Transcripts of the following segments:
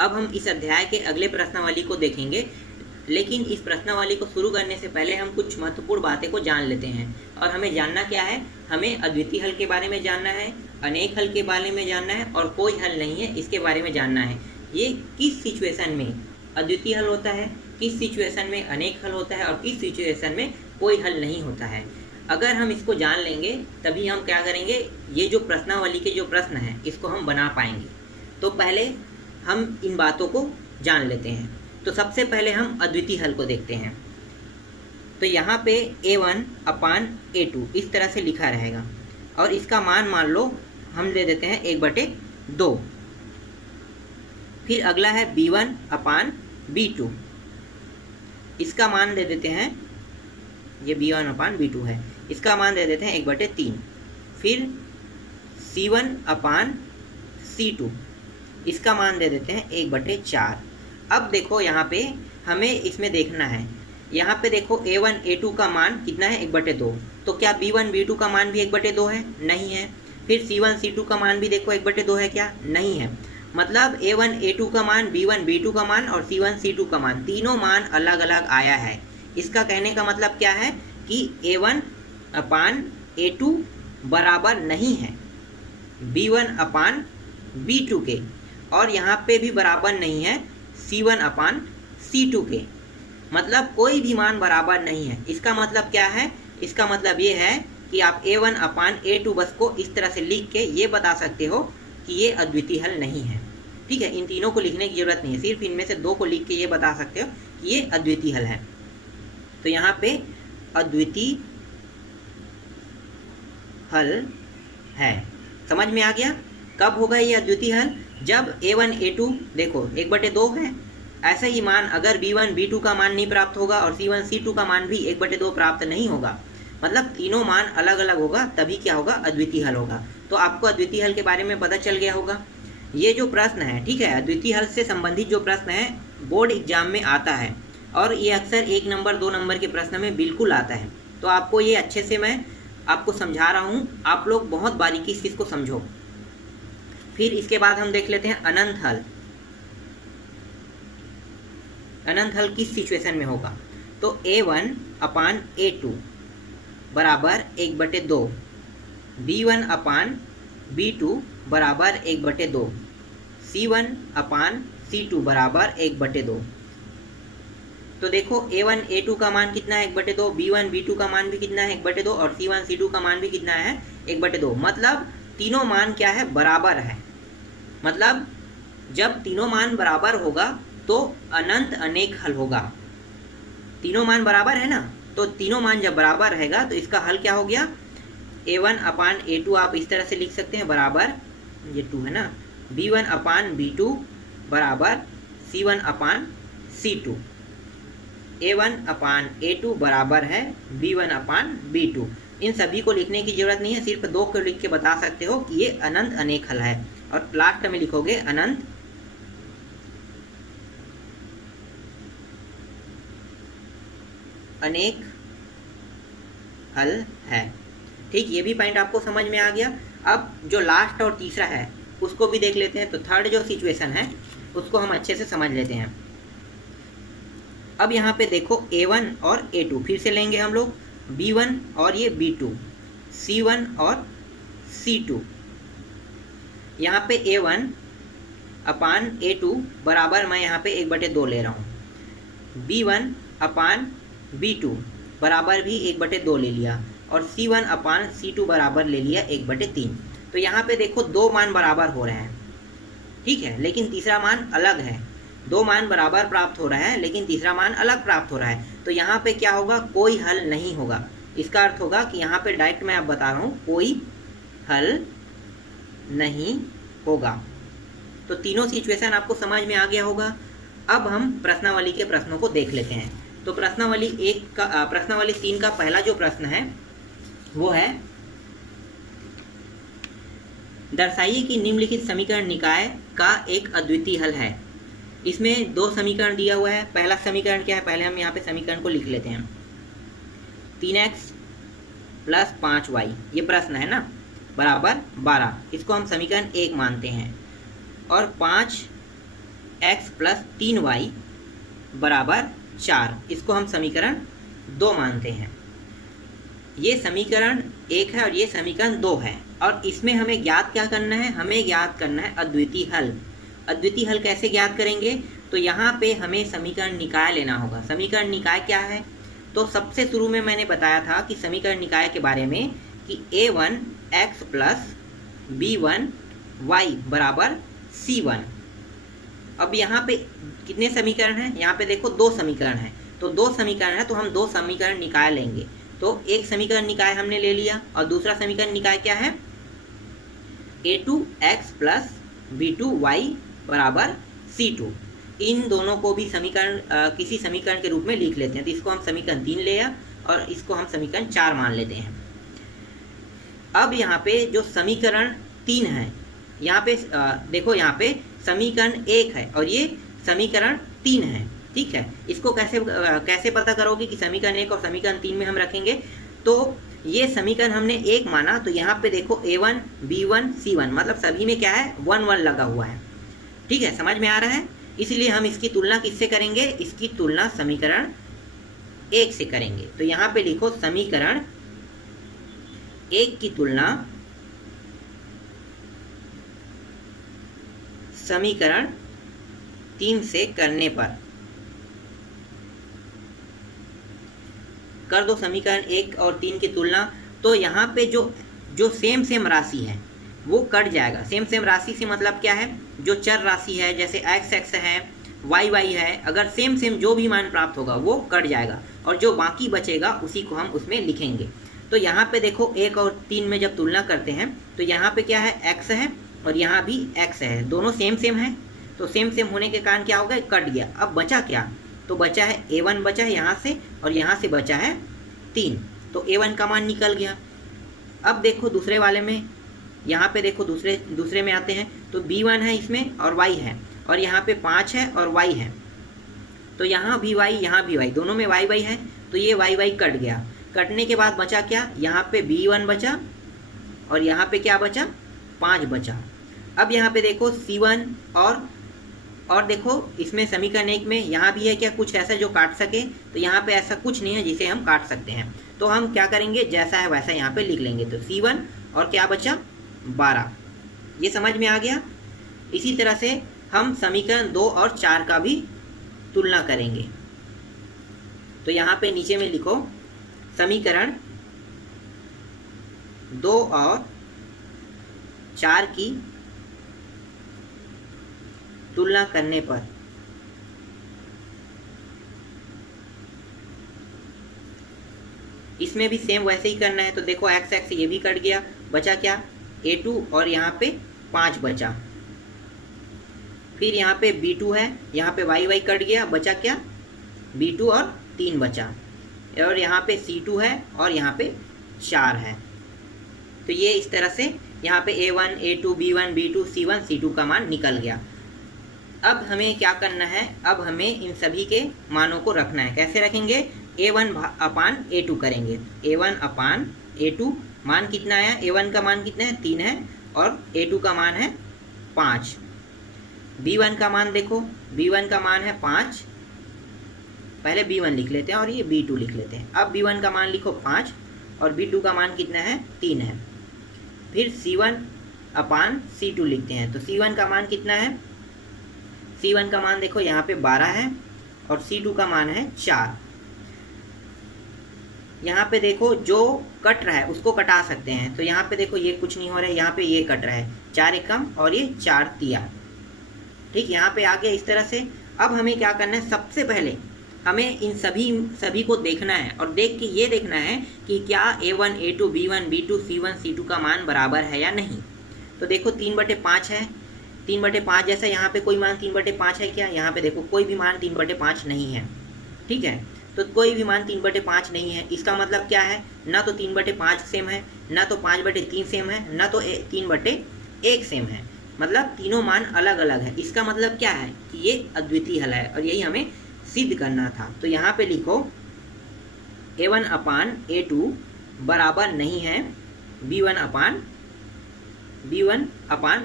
अब हम इस अध्याय के अगले प्रश्नावली को देखेंगे, लेकिन इस प्रश्नावली को शुरू करने से पहले हम कुछ महत्वपूर्ण बातें को जान लेते हैं। और हमें जानना क्या है, हमें अद्वितीय हल के बारे में जानना है, अनेक हल के बारे में जानना है, और कोई हल नहीं है इसके बारे में जानना है। ये किस सिचुएशन में अद्वितीय हल होता है, किस सिचुएशन में अनेक हल होता है, और किस सिचुएशन में कोई हल नहीं होता है। अगर हम इसको जान लेंगे तभी हम क्या करेंगे, ये जो प्रश्नावली के जो प्रश्न हैं इसको हम बना पाएंगे। तो पहले हम इन बातों को जान लेते हैं। तो सबसे पहले हम अद्वितीय हल को देखते हैं। तो यहाँ पे a1/a2 इस तरह से लिखा रहेगा, और इसका मान मान लो हम दे देते हैं 1/2। फिर अगला है b1/b2, इसका मान दे देते हैं, ये b1/b2 है, इसका मान दे देते हैं 1/3। फिर c1/c2, इसका मान दे देते हैं 1/4। अब देखो यहाँ पे हमें इसमें देखना है, यहाँ पे देखो a1 a2 का मान कितना है 1/2, तो क्या b1 b2 का मान भी 1/2 है? नहीं है। फिर c1 c2 का मान भी देखो 1/2 है क्या? नहीं है। मतलब a1 a2 का मान, b1 b2 का मान और c1 c2 का मान, तीनों मान अलग अलग आया है। इसका कहने का मतलब क्या है कि a1/a2 बराबर नहीं है b1/b2 के, और यहाँ पे भी बराबर नहीं है c1/c2 के। मतलब कोई भी मान बराबर नहीं है। इसका मतलब क्या है? इसका मतलब ये है कि आप a1/a2 बस को इस तरह से लिख के ये बता सकते हो कि ये अद्वितीय हल नहीं है। ठीक है, इन तीनों को लिखने की जरूरत नहीं है, सिर्फ इनमें से 2 को लिख के ये बता सकते हो कि ये अद्वितीय हल है। तो यहाँ पे अद्वितीय हल है। समझ में आ गया? कब होगा ये अद्वितीय हल? जब a1 a2 देखो 1/2 है। ऐसे ही मान अगर b1 b2 का मान नहीं प्राप्त होगा और c1 c2 का मान भी 1/2 प्राप्त नहीं होगा, मतलब तीनों मान अलग अलग होगा, तभी क्या होगा? अद्वितीय हल होगा। तो आपको अद्वितीय हल के बारे में पता चल गया होगा। ये जो प्रश्न है, ठीक है, अद्वितीय हल से संबंधित जो प्रश्न है बोर्ड एग्जाम में आता है, और ये अक्सर 1 नंबर 2 नंबर के प्रश्न में बिल्कुल आता है। तो आपको ये अच्छे से मैं आपको समझा रहा हूँ, आप लोग बहुत बारीकी से इसको समझो। फिर इसके बाद हम देख लेते हैं अनंत हल। अनंत हल किस सिचुएशन में होगा? तो a1/a2 बराबर 1/2, b1/b2 बराबर 1/2, c1/c2 बराबर 1/2। तो देखो a1 a2 का मान कितना है? 1/2। b1 b2 का मान भी कितना है? 1/2। और c1 c2 का मान भी कितना है? 1/2। मतलब तीनों मान क्या है? बराबर है। मतलब जब तीनों मान बराबर होगा तो अनंत अनेक हल होगा। तीनों मान बराबर है ना, तो तीनों मान जब बराबर रहेगा तो इसका हल क्या हो गया? a1/a2 आप इस तरह से लिख सकते हैं, बराबर, ये 2 है ना, b1/b2 बराबर c1/c2। a1/a2 बराबर है b1/b2। इन सभी को लिखने की जरूरत नहीं है, सिर्फ 2 को लिख के बता सकते हो कि ये अनंत अनेक हल है, और लास्ट में लिखोगे अनंत अनेक हल है। ठीक, ये भी पॉइंट आपको समझ में आ गया। अब जो लास्ट और तीसरा है उसको भी देख लेते हैं। तो थर्ड जो सिचुएशन है उसको हम अच्छे से समझ लेते हैं। अब यहाँ पे देखो a1 और a2 फिर से लेंगे हम लोग, b1 और ये b2, c1 और c2। यहाँ पे a1/a2 बराबर मैं यहाँ पे 1/2 ले रहा हूँ, b1/b2 बराबर भी 1/2 ले लिया, और c1/c2 बराबर ले लिया 1/3। तो यहाँ पे देखो 2 मान बराबर हो रहे हैं, ठीक है, लेकिन तीसरा मान अलग है। 2 मान बराबर प्राप्त हो रहा है लेकिन तीसरा मान अलग प्राप्त हो रहा है। तो यहाँ पे क्या होगा? कोई हल नहीं होगा। इसका अर्थ होगा कि यहाँ पे डायरेक्ट मैं आप बता रहा हूँ, कोई हल नहीं होगा। तो तीनों सिचुएशन आपको समझ में आ गया होगा। अब हम प्रश्नावली के प्रश्नों को देख लेते हैं। तो प्रश्नावली 3 का पहला जो प्रश्न है वो है, दर्शाइए कि निम्नलिखित समीकरण निकाय का एक अद्वितीय हल है। इसमें 2 समीकरण दिया हुआ है। पहला समीकरण क्या है? पहले हम यहाँ पे समीकरण को लिख लेते हैं, 3x + 5y, ये प्रश्न है ना, बराबर 12। इसको हम समीकरण 1 मानते हैं। और 5 x प्लस 3y बराबर 4, इसको हम समीकरण 2 मानते हैं। ये समीकरण 1 है और ये समीकरण 2 है, और इसमें हमें ज्ञात क्या करना है, हमें ज्ञात करना है अद्वितीय हल। अद्वितीय हल कैसे ज्ञात करेंगे, तो यहाँ पे हमें समीकरण निकाय लेना होगा। समीकरण निकाय क्या है, तो सबसे शुरू में मैंने बताया था कि समीकरण निकाय के बारे में कि a1 x plus b1 y बराबर c1। अब यहाँ पे कितने समीकरण हैं, यहाँ पे देखो 2 समीकरण हैं, तो 2 समीकरण है तो हम 2 समीकरण निकाय लेंगे। तो एक समीकरण निकाय हमने ले लिया और दूसरा समीकरण निकाय क्या है, a2 x plus b2 y बराबर c2। इन दोनों को भी समीकरण किसी समीकरण के रूप में लिख लेते हैं। तो इसको हम समीकरण 3 लिया और इसको हम समीकरण 4 मान लेते हैं। अब यहाँ पे जो समीकरण 3 है, यहाँ पे देखो यहाँ पे समीकरण 1 है और ये समीकरण 3 है, ठीक है। इसको कैसे पता करोगे कि समीकरण 1 और समीकरण 3 में हम रखेंगे, तो ये समीकरण हमने 1 माना, तो यहाँ पे देखो a1 b1 c1 मतलब सभी में क्या है 1 1 लगा हुआ है, ठीक है, समझ में आ रहा है। इसलिए हम इसकी तुलना किससे करेंगे, इसकी तुलना समीकरण 1 से करेंगे। तो यहाँ पे लिखो समीकरण 1 की तुलना समीकरण 3 से करने पर कर दो समीकरण 1 और 3 की तुलना, तो यहाँ पे जो सेम राशि है वो कट जाएगा। सेम राशि से मतलब क्या है, जो चर राशि है जैसे x है y है, अगर सेम जो भी मान प्राप्त होगा वो कट जाएगा और जो बाकी बचेगा उसी को हम उसमें लिखेंगे। तो यहाँ पे देखो 1 और 3 में जब तुलना करते हैं तो यहाँ पे क्या है x है और यहाँ भी x है, दोनों सेम है, तो सेम होने के कारण क्या हो गया, कट गया। अब बचा क्या, तो बचा है a1 बचा है यहाँ से और यहाँ से बचा है 3, तो a1 का मान निकल गया। अब देखो दूसरे वाले में, यहाँ पे देखो दूसरे में आते हैं, तो b1 है इसमें और y है और यहाँ पे 5 है और y है, तो यहाँ भी y यहाँ भी y, दोनों में y है, तो ये y कट गया। कटने के बाद बचा क्या, यहाँ पे b1 बचा और यहाँ पे क्या बचा, 5 बचा। अब यहाँ पे देखो c1 और देखो इसमें समीकरण 1 में यहाँ भी है क्या कुछ ऐसा जो काट सके, तो यहाँ पे ऐसा कुछ नहीं है जिसे हम काट सकते हैं, तो हम क्या करेंगे जैसा है वैसा यहाँ पे लिख लेंगे। तो c1 और क्या बचा 12, ये समझ में आ गया। इसी तरह से हम समीकरण 2 और 4 का भी तुलना करेंगे। तो यहाँ पे नीचे में लिखो समीकरण 2 और 4 की तुलना करने पर इसमें भी सेम वैसे ही करना है। तो देखो x ये भी कट गया, बचा क्या a2 और यहाँ पे 5 बचा। फिर यहाँ पे b2 है, यहाँ पे y कट गया, बचा क्या b2 और 3 बचा। और यहाँ पे c2 है और यहाँ पे 4 है। तो ये इस तरह से यहाँ पे a1 a2 b1 b2 c1 c2 का मान निकल गया। अब हमें क्या करना है, अब हमें इन सभी के मानों को रखना है। कैसे रखेंगे, a1 अपान a2 करेंगे। a1 अपान a2 मान कितना आया, a1 का मान कितना है 3 है और a2 का मान है 5। b1 का मान देखो, b1 का मान है 5, पहले b1 लिख लेते हैं और ये b2 लिख लेते हैं। अब b1 का मान लिखो 5 और b2 का मान कितना है 3 है। फिर c1 अपान c2 लिखते हैं। तो c1 का मान कितना है, c1 का मान देखो यहाँ पे 12 है और c2 का मान है 4। यहाँ पे देखो जो कट रहा है उसको कटा सकते हैं, तो यहाँ पे देखो ये कुछ नहीं हो रहा है, यहाँ पे ये कट रहा है, 4 एकम और ये 4 तिया, ठीक, यहाँ पे आ गया इस तरह से। अब हमें क्या करना है, सबसे पहले हमें इन सभी को देखना है और देख के ये देखना है कि क्या a1 a2 b1 b2 c1 c2 का मान बराबर है या नहीं। तो देखो 3/5 है, 3/5 जैसा यहाँ पे कोई मान 3/5 है क्या, यहाँ पे देखो कोई भी मान 3/5 नहीं है, ठीक है। तो कोई भी मान 3/5 नहीं है, इसका मतलब क्या है, ना तो 3/5 सेम है, ना तो 5/3 सेम है, ना तो 3/1 सेम है, मतलब तीनों मान अलग अलग है। इसका मतलब क्या है कि ये अद्वितीय हल है और यही हमें सिद्ध करना था। तो यहाँ पे लिखो a1 अपान a2 बराबर नहीं है b1 अपान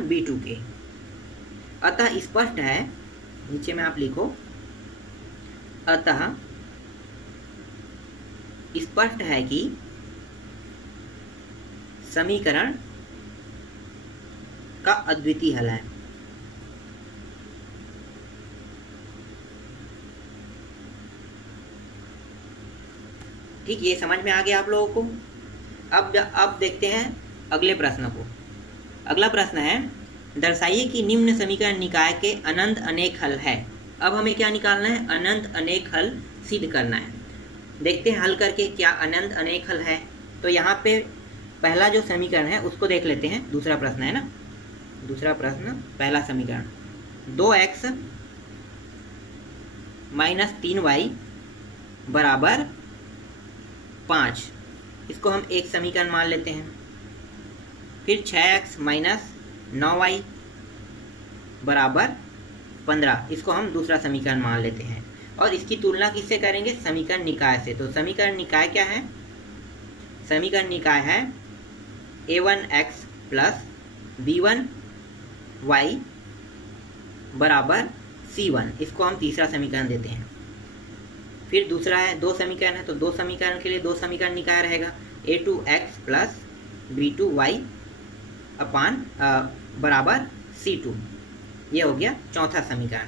b2 के। अतः स्पष्ट है नीचे में आप लिखो अतः स्पष्ट है कि समीकरण का अद्वितीय हल है। ठीक, ये समझ में आ गया आप लोगों को। अब देखते हैं अगले प्रश्न को। अगला प्रश्न है, दर्शाइए कि निम्न समीकरण निकाय के अनंत अनेक हल है। अब हमें क्या निकालना है? अनंत अनेक हल सिद्ध करना है। देखते हैं हल करके क्या अनंत अनेक हल है। तो यहाँ पे पहला जो समीकरण है उसको देख लेते हैं। दूसरा प्रश्न है ना, दूसरा प्रश्न पहला समीकरण 2x माइनस 3y बराबर 5, इसको हम एक समीकरण मान लेते हैं। फिर 6x माइनस 9y बराबर 15, इसको हम दूसरा समीकरण मान लेते हैं। और इसकी तुलना किससे करेंगे? समीकरण निकाय से। तो समीकरण निकाय क्या है? समीकरण निकाय है a1x प्लस b1y बराबर c1, इसको हम तीसरा समीकरण देते हैं। फिर दूसरा है, दो समीकरण है तो दो समीकरण के लिए दो समीकरण निकाय रहेगा a2x प्लस b2y अपान बराबर c2, ये हो गया चौथा समीकरण।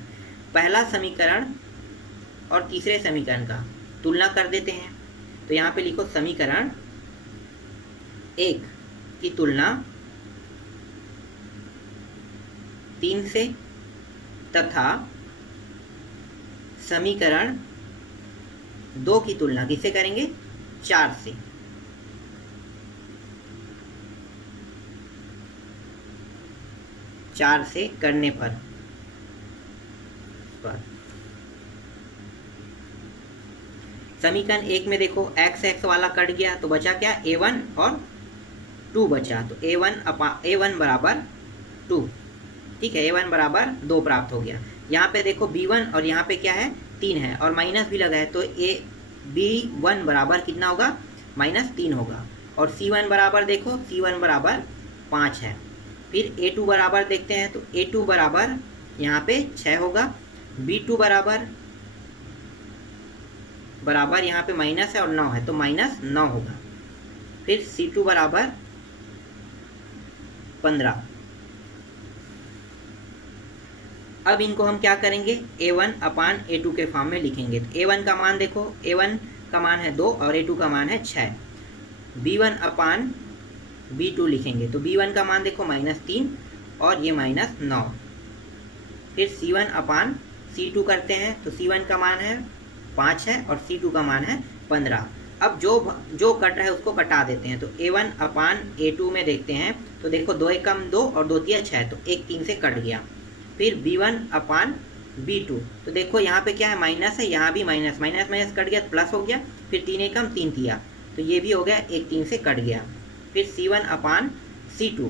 पहला समीकरण और तीसरे समीकरण का तुलना कर देते हैं। तो यहाँ पे लिखो समीकरण 1 की तुलना 3 से तथा समीकरण 2 की तुलना किससे करेंगे? 4 से। करने पर समीकरण 1 में देखो x वाला कट गया तो बचा क्या? a1 और 2 बचा। तो a1 बराबर 2, ठीक है, a1 बराबर 2 प्राप्त हो गया। यहाँ पे देखो b1 और यहाँ पे क्या है? 3 है और माइनस भी लगा है तो b1 बराबर कितना होगा? -3 होगा। और c1 बराबर देखो, c1 बराबर 5 है। फिर a2 बराबर देखते हैं तो a2 बराबर यहाँ पे 6 होगा। b2 बराबर यहाँ पे माइनस है और 9 है तो -9 होगा। फिर c2 बराबर 15। अब इनको हम क्या करेंगे? a1 अपान a2 के फॉर्म में लिखेंगे। तो a1 का मान देखो, a1 का मान है 2 और a2 का मान है 6। b1 अपान b2 लिखेंगे तो b1 का मान देखो -3 और ये -9। फिर c1 अपान c2 करते हैं तो c1 का मान है 5 है और c2 का मान है 15। अब जो कट रहा है उसको कटा देते हैं। तो a1 अपान a2 में देखते हैं तो देखो 2 एकम 2 और 2 तिया 6 तो 1 3 से कट गया। फिर b1 अपान b2 तो देखो यहाँ पे क्या है? माइनस है, यहाँ भी माइनस कट गया तो प्लस हो गया। फिर 3 एकम 3 तिया तो ये भी हो गया, 1 3 से कट गया। फिर c1 अपान c2,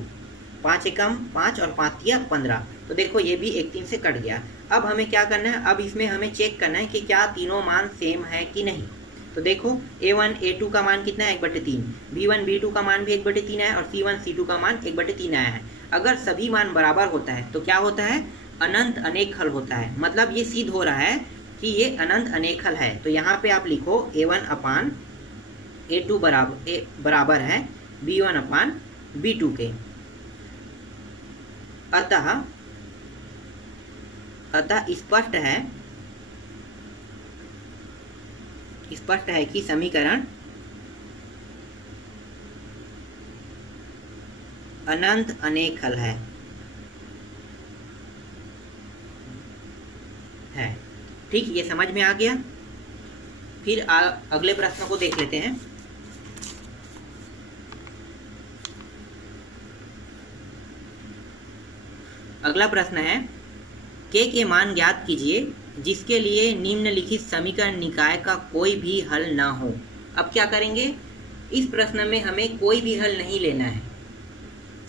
5 एकम 5 और 5 तिया 15 तो देखो ये भी 1 3 से कट गया। अब हमें क्या करना है? अब इसमें हमें चेक करना है कि क्या तीनों मान सेम है कि नहीं। तो देखो a1 a2 का मान कितना है? 1/3। b1 b2 का मान भी 1/3 है और c1 c2 का मान 1/3 आया है। अगर सभी मान बराबर होता है तो क्या होता है? अनंत अनेक हल होता है। मतलब ये सिद्ध हो रहा है कि ये अनंत अनेक हल है। तो यहाँ पे आप लिखो a1 अपान a2 बराबर है b1 अपान b2 के। अतः स्पष्ट है कि समीकरण अनंत अनेक हल है। ठीक, ये समझ में आ गया। फिर अगले प्रश्न को देख लेते हैं। अगला प्रश्न है, के मान ज्ञात कीजिए जिसके लिए निम्नलिखित समीकरण निकाय का कोई भी हल ना हो। अब क्या करेंगे? इस प्रश्न में हमें कोई भी हल नहीं लेना है,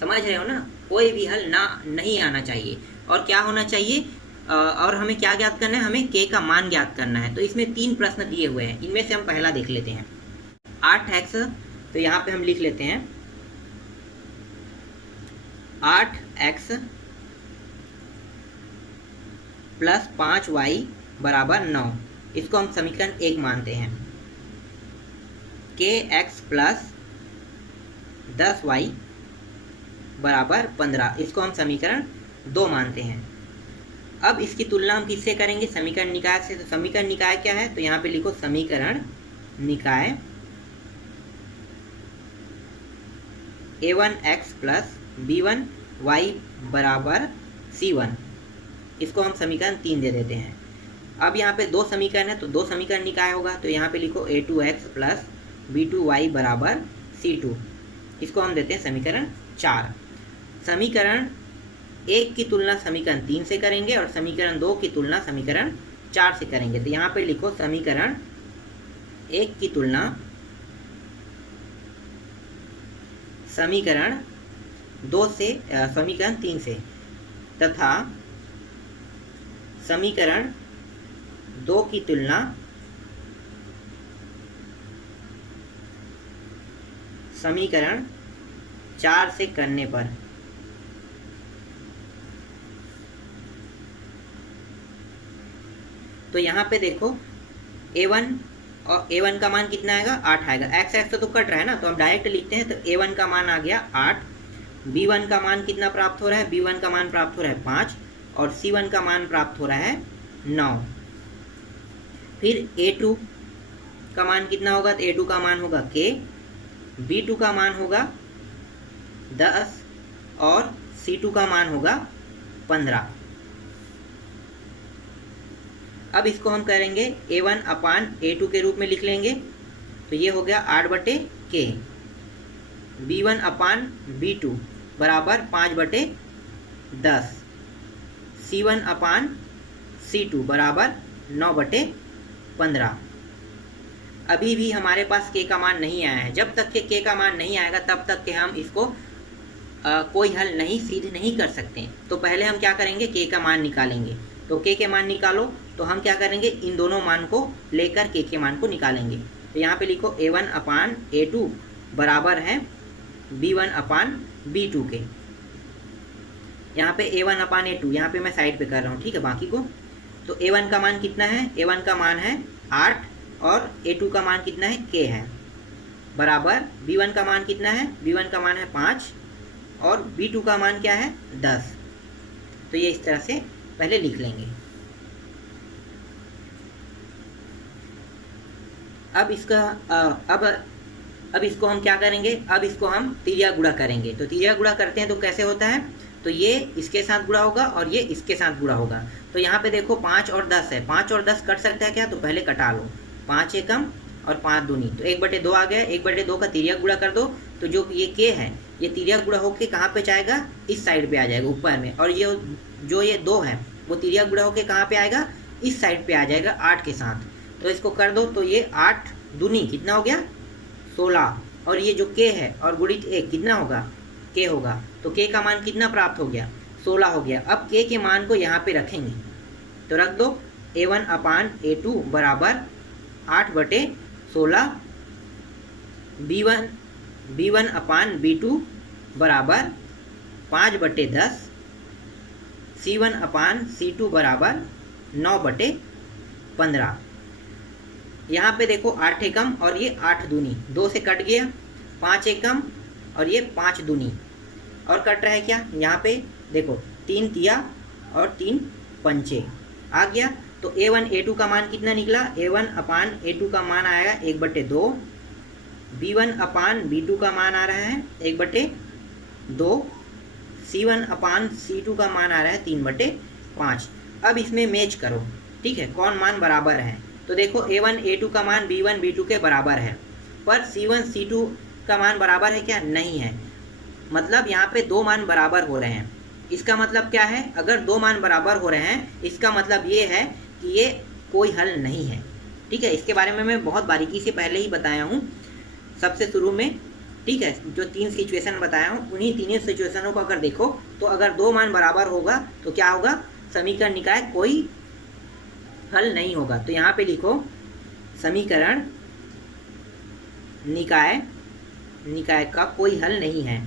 समझ रहे हो ना? कोई भी हल नहीं आना चाहिए। और क्या होना चाहिए? और हमें क्या ज्ञात करना है? हमें के का मान ज्ञात करना है। तो इसमें 3 प्रश्न दिए हुए हैं, इनमें से हम पहला देख लेते हैं। 8x, तो यहाँ पे हम लिख लेते हैं 8x प्लस 5y बराबर 9, इसको हम समीकरण 1 मानते हैं। kx प्लस 10y बराबर 15, इसको हम समीकरण 2 मानते हैं। अब इसकी तुलना हम किससे करेंगे? समीकरण निकाय से। तो समीकरण निकाय क्या है? तो यहाँ पे लिखो समीकरण निकाय a1x प्लस b1y बराबर c1, इसको हम समीकरण 3 दे देते हैं। अब यहाँ पे 2 समीकरण है तो 2 समीकरण निकाय होगा, तो यहाँ पे लिखो a2x प्लस b2y बराबर c2, इसको हम देते हैं समीकरण 4। समीकरण 1 की तुलना समीकरण 3 से करेंगे और समीकरण 2 की तुलना समीकरण 4 से करेंगे। तो यहाँ पे लिखो समीकरण 1 की तुलना समीकरण 2 से समीकरण 3 से, तथा समीकरण 2 की तुलना समीकरण 4 से करने पर तो यहाँ पे देखो a1 और a1 का मान कितना आएगा? 8 आएगा। x तो कट रहा है ना, तो हम डायरेक्ट लिखते हैं। तो a1 का मान आ गया 8, b1 का मान कितना प्राप्त हो रहा है? b1 का मान प्राप्त हो रहा है 5 और c1 का मान प्राप्त हो रहा है 9। फिर a2 का मान कितना होगा? तो a2 का मान होगा k, b2 का मान होगा 10 और c2 का मान होगा 15। अब इसको हम करेंगे a1 अपान a2 के रूप में लिख लेंगे। तो ये हो गया 8/k, b1 अपान b2 बराबर 5/10, c1 अपान c2 बराबर 9/15। अभी भी हमारे पास k का मान नहीं आया है। जब तक के k का मान नहीं आएगा तब तक के हम इसको कोई हल नहीं सिद्ध नहीं कर सकते। तो पहले हम क्या करेंगे? k का मान निकालेंगे। तो k के मान निकालो, तो हम क्या करेंगे? इन दोनों मान को लेकर k के मान को निकालेंगे। तो यहाँ पे लिखो a1 अपान a2 बराबर है b1 अपान b2 के। यहाँ पे a1 अपान a2 यहाँ पे मैं साइड पे कर रहा हूँ, ठीक है, बाकी को। तो a1 का मान कितना है? a1 का मान है 8 और a2 का मान कितना है? k है, बराबर b1 का मान कितना है? b1 का मान है 5 और b2 का मान क्या है? 10। तो ये इस तरह से पहले लिख लेंगे। अब इसका अब इसको हम क्या करेंगे? अब इसको हम तिर्या गुणा करेंगे। तो तिर्या गुणा करते हैं तो कैसे होता है? तो ये इसके साथ गुणा होगा और ये इसके साथ गुणा होगा। तो यहाँ पे देखो 5 और 10 है, 5 और 10 कट सकता है क्या? तो पहले कटा लो, 5 एकम और 5 दूनी, तो 1/2 आ गया। 1/2 का तिर्यक गुणा कर दो, तो जो ये k है ये तिर्यक गुणा होके कहाँ पे जाएगा? इस साइड पे आ जाएगा, ऊपर में। और ये जो ये 2 है वो तिर्यक गुणा होके कहाँ पे आएगा? इस साइड पे आ जाएगा 8 के साथ। तो इसको कर दो, तो ये 8 दूनी कितना हो गया? 16, और ये जो k है और गुणित 1 कितना होगा? k होगा। तो k का मान कितना प्राप्त हो गया? 16 हो गया। अब k के मान को यहाँ पे रखेंगे, तो रख दो a1 अपान a2 बराबर 8/16, b1 अपान b2 बराबर 5/10, c1 अपान c2 बराबर 9/15। यहाँ पे देखो 8 एकम और ये 8 दूनी, 2 से कट गया, 5 एकम और ये 5 दूनी, और कट रहा है क्या? यहाँ पे देखो 3 तिया और 3 पंचे आ गया। तो a1 a2 का मान कितना निकला? a1 अपान a2 का मान आएगा 1/2, b1 अपान b2 का मान आ रहा है 1/2, c1 अपान c2 का मान आ रहा है 3/5। अब इसमें मैच करो, ठीक है, कौन मान बराबर है? तो देखो a1 a2 का मान b1 b2 के बराबर है, पर c1 c2 का मान बराबर है क्या? नहीं है। मतलब यहाँ पे 2 मान बराबर हो रहे हैं। इसका मतलब क्या है? अगर 2 मान बराबर हो रहे हैं, इसका मतलब ये है कि ये कोई हल नहीं है, ठीक है। इसके बारे में मैं बहुत बारीकी से पहले ही बताया हूँ सबसे शुरू में, ठीक है। जो 3 सिचुएशन बताया हूँ, उन्हीं 3 सिचुएशनों को अगर देखो तो अगर 2 मान बराबर होगा तो क्या होगा? समीकरण निकाय कोई हल नहीं होगा। तो यहाँ पे लिखो समीकरण निकाय का कोई हल नहीं है,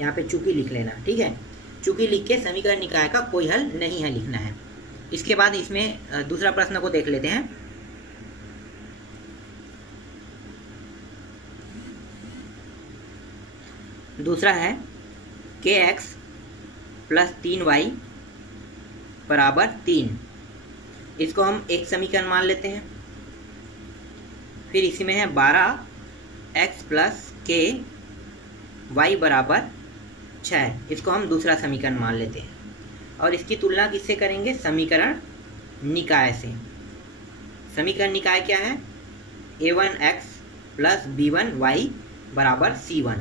यहाँ पे चूंकि लिख लेना, ठीक है। चूंकि लिख के समीकरण निकाय का कोई हल नहीं है लिखना है। इसके बाद इसमें दूसरा प्रश्न को देख लेते हैं। दूसरा है kx प्लस 3y बराबर 3। इसको हम एक समीकरण मान लेते हैं। फिर इसी में है 12x प्लस k y बराबर 6। इसको हम दूसरा समीकरण मान लेते हैं और इसकी तुलना किससे करेंगे? समीकरण निकाय से। समीकरण निकाय क्या है? a1x प्लस b1y बराबर c1।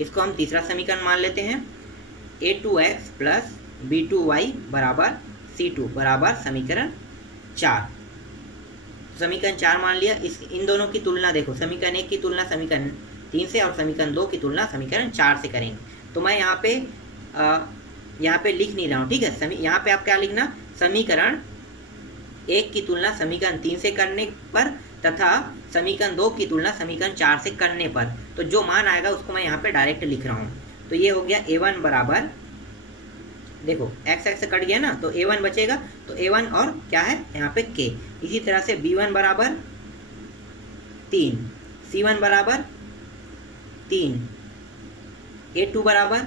इसको हम तीसरा समीकरण मान लेते हैं। a2x प्लस b2y बराबर c2 बराबर समीकरण 4। समीकरण 4 मान लिया। इन दोनों की तुलना देखो, समीकरण 1 की तुलना समीकरण 3 से और समीकरण 2 की तुलना समीकरण 4 से करेंगे। तो मैं यहाँ पे लिख नहीं रहा हूँ, ठीक है। यहाँ पे आप क्या लिखना? समीकरण 1 की तुलना समीकरण 3 से करने पर तथा समीकरण 2 की तुलना समीकरण 4 से करने पर, तो जो मान आएगा उसको मैं यहाँ पे डायरेक्ट लिख रहा हूँ। तो ये हो गया a1 बराबर, देखो x से कट गया ना, तो a1 बचेगा। तो a1 और क्या है यहाँ पे k। इसी तरह से b1 बराबर 3, c1 बराबर 3, a2 बराबर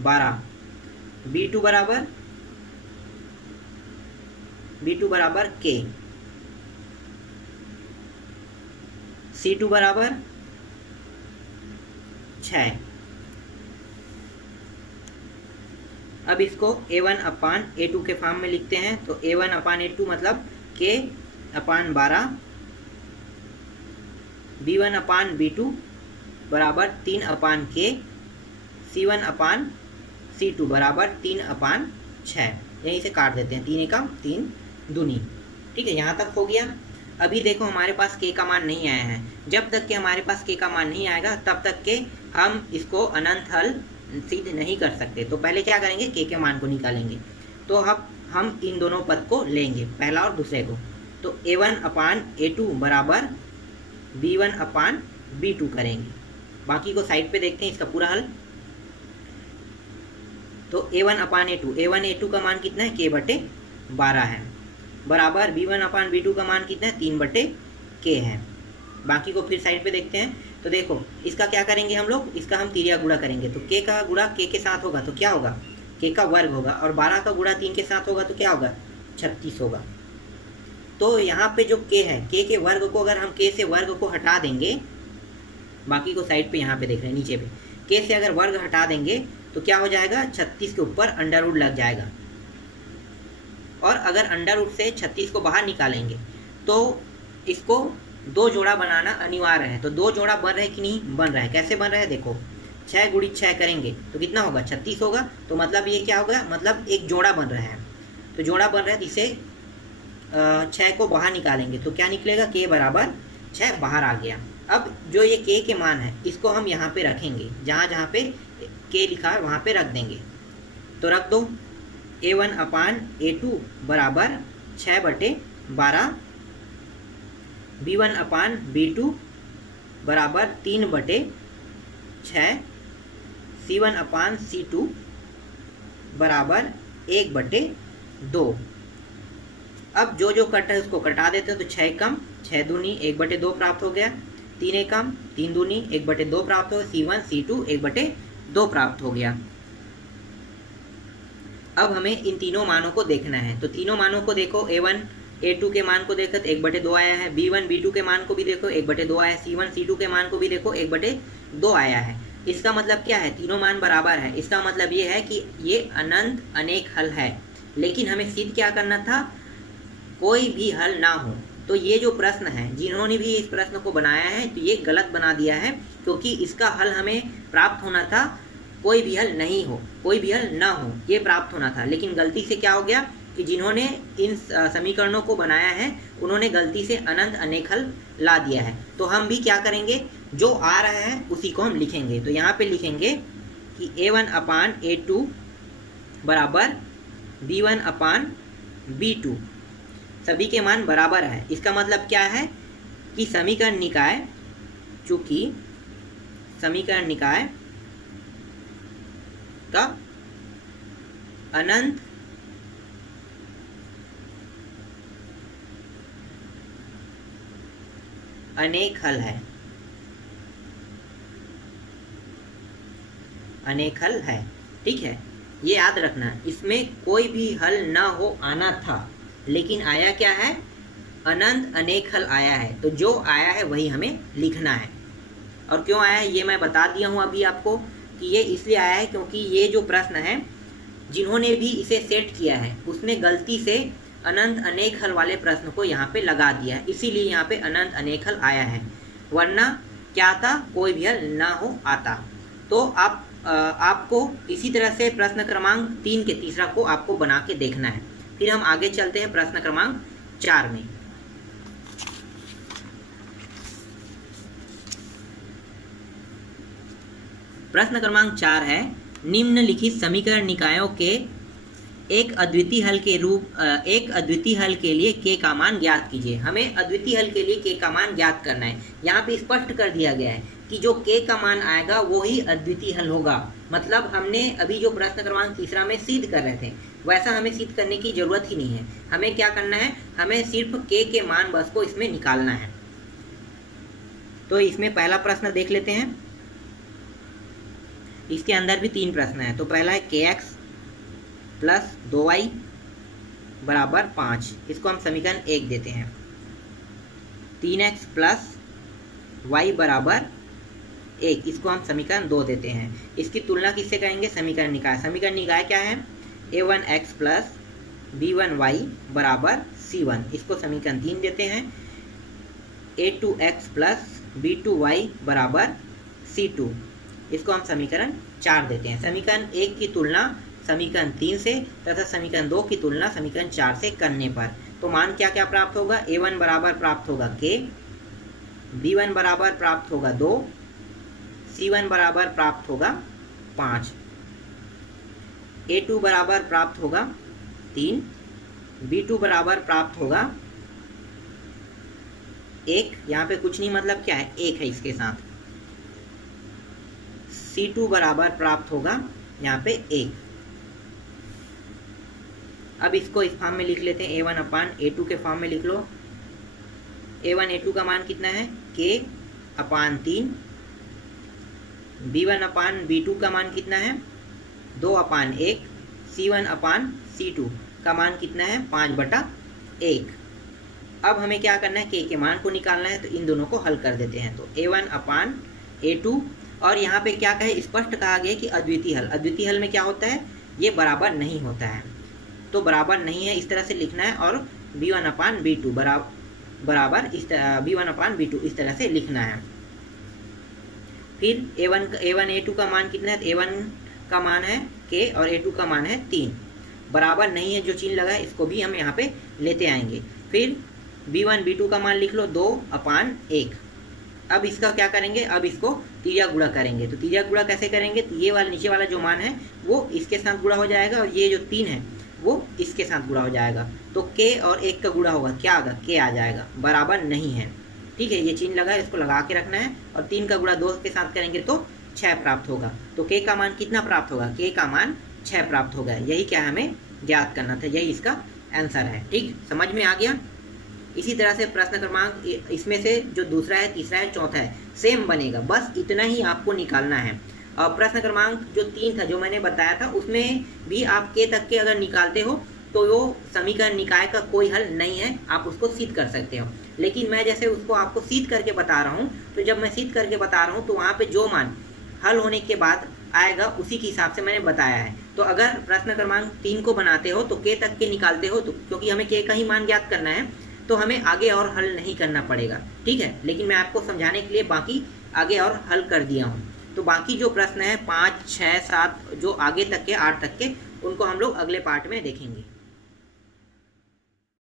12, b2 बराबर k, c2 बराबर 6। अब इसको a1 अपान a2 के फॉर्म में लिखते हैं। तो a1 अपान a2 मतलब k अपान 12, b1 अपान b2 बराबर 3 अपान k, c1 अपान c2 बराबर 3 अपान 6। यहीं से काट देते हैं, 3 एकम 3 दूनी, ठीक है। यहाँ तक हो गया। अभी देखो हमारे पास k का मान नहीं आया है। जब तक कि हमारे पास k का मान नहीं आएगा तब तक के हम इसको अनंत हल सिद्ध नहीं कर सकते। तो पहले क्या करेंगे? k के मान को निकालेंगे। तो अब हम इन दोनों पद को लेंगे, पहला और दूसरे को। तो a1 अपान a2 बराबर b1 अपान b2 करेंगे। बाकी को साइड पे देखते हैं इसका पूरा हल। तो a1 अपान a2 का मान कितना है? k बटे 12 है, बराबर b1 अपान b2 का मान कितना है? 3 बटे k है। बाकी को फिर साइड पे देखते हैं। तो देखो इसका क्या करेंगे हम लोग? इसका हम तिर्या गुणा करेंगे। तो k का गुणा k के साथ होगा तो क्या होगा? k का वर्ग होगा। और 12 का गुणा 3 के साथ होगा तो क्या होगा? 36 होगा। तो यहाँ पे जो k है, k के वर्ग को अगर हम k से वर्ग को हटा देंगे, बाकी को साइड पे यहाँ पे देख रहे हैं नीचे पे, k से अगर वर्ग हटा देंगे तो क्या हो जाएगा? 36 के ऊपर अंडर रूट लग जाएगा। और अगर अंडर रूट से 36 को बाहर निकालेंगे तो इसको 2 जोड़ा बनाना अनिवार्य है। तो 2 जोड़ा बन रहे कि नहीं? बन रहा है। कैसे बन रहा है? देखो 6 गुणित 6 करेंगे तो कितना होगा? 36 होगा। तो मतलब ये क्या होगा? मतलब एक जोड़ा बन रहा है। तो जोड़ा बन रहा है, इसे 6 को बाहर निकालेंगे तो क्या निकलेगा? k बराबर 6 बाहर आ गया। अब जो ये k के मान है इसको हम यहाँ पे रखेंगे, जहाँ जहाँ पे k लिखा है वहाँ पे रख देंगे। तो रख दो a1 अपान a2 बराबर 6 बटे 12, b1 अपान b2 बराबर 3 बटे 6, c1 अपान c2 बराबर 1 बटे 2। अब जो जो कट है उसको कटा देते हैं। तो 6 कम 6 दूनी 1 बटे 2 प्राप्त हो गया, 3 एकम 3 दूनी 1 बटे 2 प्राप्त हो गया, c1 c2 1 बटे 2 प्राप्त हो गया। अब हमें इन तीनों मानों को देखना है। तो तीनों मानों को देखो, a1 a2 के मान को देखो तो 1 बटे 2 आया है, b1 b2 के मान को भी देखो 1 बटे 2 आया है, c1 c2 के मान को भी देखो 1 बटे 2 आया है। इसका मतलब क्या है? तीनों मान बराबर है। इसका मतलब ये है कि ये अनंत अनेक हल है। लेकिन हमें सिद्ध क्या करना था? कोई भी हल ना हो। तो ये जो प्रश्न है, जिन्होंने भी इस प्रश्न को बनाया है तो ये गलत बना दिया है, क्योंकि इसका हल हमें प्राप्त होना था कोई भी हल नहीं हो, कोई भी हल ना हो, ये प्राप्त होना था। लेकिन गलती से क्या हो गया कि जिन्होंने इन समीकरणों को बनाया है उन्होंने गलती से अनंत अनेक हल ला दिया है। तो हम भी क्या करेंगे? जो आ रहा है उसी को हम लिखेंगे। तो यहाँ पे लिखेंगे कि a1 अपान a2 बराबर b1 अपान b2, सभी के मान बराबर है। इसका मतलब क्या है कि समीकरण निकाय, चूंकि समीकरण निकाय इसका अनंत अनेक हल है, अनेक हल है। ठीक है, ये याद रखना, इसमें कोई भी हल ना हो आना था, लेकिन आया क्या है, अनंत अनेक हल आया है। तो जो आया है वही हमें लिखना है। और क्यों आया है ये मैं बता दिया हूँ अभी आपको कि ये इसलिए आया है क्योंकि ये जो प्रश्न है जिन्होंने भी इसे सेट किया है उसने गलती से अनंत अनेक हल वाले प्रश्न को यहाँ पे लगा दिया है, इसीलिए यहाँ पे अनंत अनेक हल आया है। वरना क्या था, कोई भी हल ना हो आता। तो आपको इसी तरह से प्रश्न क्रमांक 3 के तीसरा को आपको बना के देखना है। फिर हम आगे चलते हैं प्रश्न क्रमांक 4 में। प्रश्न क्रमांक 4 है, निम्नलिखित समीकरण निकायों के एक अद्वितीय हल के लिए k का मान ज्ञात कीजिए। हमें अद्वितीय हल के लिए k का मान ज्ञात करना है। यहाँ पे स्पष्ट कर दिया गया है कि जो k का मान आएगा वो ही अद्वितीय हल होगा। मतलब हमने अभी जो प्रश्न क्रमांक तीसरा में सिद्ध कर रहे थे वैसा हमें सिद्ध करने की जरूरत ही नहीं है। हमें क्या करना है, हमें सिर्फ k के मान बस को इसमें निकालना है। तो इसमें पहला प्रश्न देख लेते हैं। इसके अंदर भी 3 प्रश्न है। तो पहला है kx प्लस 2y बराबर 5, इसको हम समीकरण 1 देते हैं। 3x प्लस y बराबर 1, इसको हम समीकरण 2 देते हैं। इसकी तुलना किससे करेंगे, समीकरण निकाय। समीकरण निकाय क्या है, a1x प्लस b1y बराबर c1, इसको समीकरण 3 देते हैं। a2x प्लस b2y बराबर c2, इसको हम समीकरण 4 देते हैं। समीकरण 1 की तुलना समीकरण 3 से तथा समीकरण 2 की तुलना समीकरण 4 से करने पर तो मान क्या क्या प्राप्त होगा, a1 बराबर प्राप्त होगा k, b1 बराबर प्राप्त होगा 2, c1 बराबर प्राप्त होगा 5, a2 बराबर प्राप्त होगा 3, b2 बराबर प्राप्त होगा 1, यहाँ पे कुछ नहीं मतलब क्या है, 1 है इसके साथ, c2 बराबर प्राप्त होगा यहाँ पे 1। अब इसको इस फॉर्म में लिख लेते हैं, a1 अपान a2 के फॉर्म में लिख लो। a1 a2 का मान कितना है, k अपान 3, b1 अपान b2 का मान कितना है, 2 अपान 1, c1 अपान c2 का मान कितना है, 5/1। अब हमें क्या करना है, k के मान को निकालना है, तो इन दोनों को हल कर देते हैं। तो a1 अपान a2, और यहाँ पे क्या कहे, स्पष्ट कहा गया कि अद्वितीय हल। अद्वितीय हल में क्या होता है, ये बराबर नहीं होता है, तो बराबर नहीं है इस तरह से लिखना है। और b1 अपान b2 बराबर b1 अपान b2 इस तरह से लिखना है। फिर a1 a2 का मान कितना है, तो a1 का मान है k और a2 का मान है 3, बराबर नहीं है जो चिन्ह लगा है इसको भी हम यहाँ पे लेते आएंगे। फिर b1 b2 का मान लिख लो 2 अपान 1। अब इसका क्या करेंगे, अब इसको तिर्या गुणा करेंगे। तो तिर्या गुणा कैसे करेंगे, तो ये वाला नीचे वाला जो मान है वो इसके साथ गुणा हो जाएगा और ये जो 3 है वो इसके साथ गुणा हो जाएगा। तो k और 1 का गुणा होगा, क्या आएगा, k आ जाएगा, बराबर नहीं है। ठीक है, ये चिन्ह लगा है, इसको लगा के रखना है। और 3 का गुणा 2 के साथ करेंगे तो 6 प्राप्त होगा। तो k का मान कितना प्राप्त होगा, k का मान 6 प्राप्त होगा। यही क्या हमें ज्ञात करना था, यही इसका आंसर है। ठीक, समझ में आ गया। इसी तरह से प्रश्न क्रमांक इसमें से जो दूसरा है, तीसरा है, चौथा है, सेम बनेगा, बस इतना ही आपको निकालना है। और प्रश्न क्रमांक जो 3 था जो मैंने बताया था उसमें भी आप k तक के अगर निकालते हो तो वो समीकरण निकाय का कोई हल नहीं है, आप उसको सिद्ध कर सकते हो। लेकिन मैं जैसे उसको आपको सिद्ध करके बता रहा हूँ, तो जब मैं सिद्ध करके बता रहा हूँ तो वहाँ पे जो मान हल होने के बाद आएगा उसी के हिसाब से मैंने बताया है। तो अगर प्रश्न क्रमांक 3 को बनाते हो तो k तक के निकालते हो, तो क्योंकि हमें k का ही मान ज्ञात करना है तो हमें आगे और हल नहीं करना पड़ेगा। ठीक है, लेकिन मैं आपको समझाने के लिए बाकी आगे और हल कर दिया हूँ। तो बाकी जो प्रश्न है 5, 6, 7 जो आगे तक के 8 तक के, उनको हम लोग अगले पार्ट में देखेंगे।